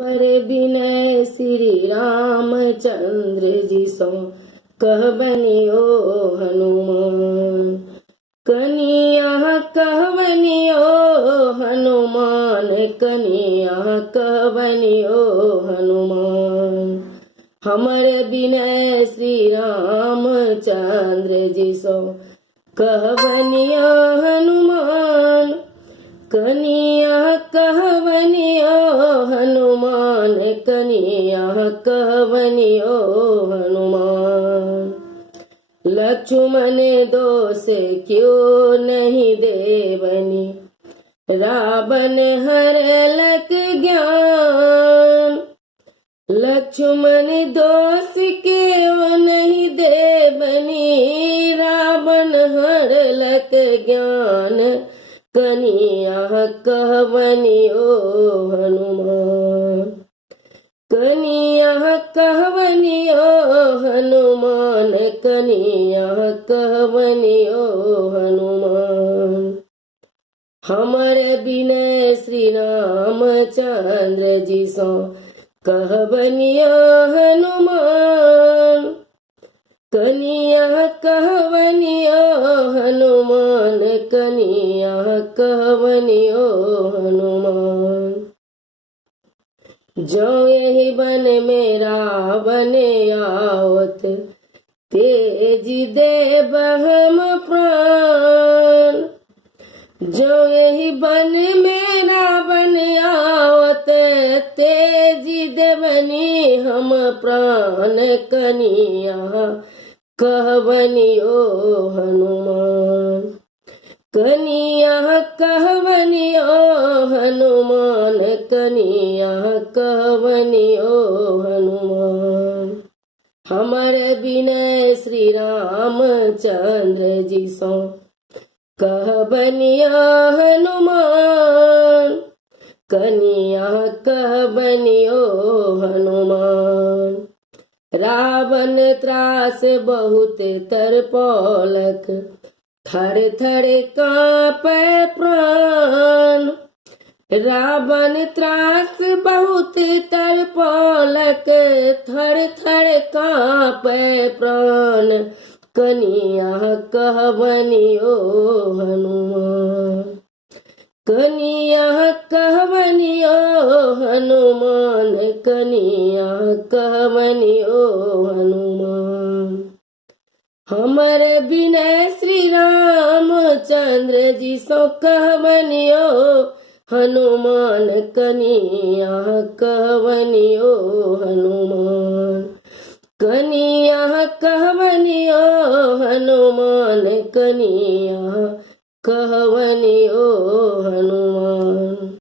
मरे बिनय श्री रामचंद्र जी सो कहबनियो हनुमान। कनिया कहबनियो हनुमान, कनिया कहबनियो हनुमान। हमरे बिनय श्री रामचंद्र जी सो कहबनियो हनुमान। कनिया कहबनियो हनुमान, कनिया कहबनियो हनुमान। लक्ष्मण दोष क्यों नहीं देवनी, रावण हरलक ज्ञान। लक्ष्मण दोष क्यों नहीं देवनी, रावण हरलक ज्ञान। कनिया कहबनियो हनुमान, कनिया कहबनियो हनुमान, कनिया कहबनियो हनुमान। हमरे बिनय श्री रामचंद्र जी सो कहबनियो हनुमान। कनिया कहबनियो हनुमान, कनिया कहबनियो हनुमान। जो यही बन में रावण आवत, तेज दे बहम प्राण। जो यही बन में रावण आवत, तेज देवनी हम प्राण। कनिया कहबनियो हनुमान, कनिया कहबनियो हनुमान, कनिया कहबनियो हनुमान। हमरे बिनय श्री रामचंद्र जी सो कहबनियो हनुमान। कनिया कहबनियो हनुमान। रावण त्रास बहुत तरपौलक, थर थर कांपे प्राण। रावण त्रास बहुत तरपौलक, थर थर कांपे प्राण। कनिया कहबनियो हनुमान, कनिया कहबनियो हनुमान, कनिया कहबनियो हनुमान। हमरे बिनय श्री रामचंद्र जी सो कहबनियो हनुमान, कनिया कहबनियो हनुमान। कनिया कहबनियो हनुमान, कनिया कहबनियो हनुमान।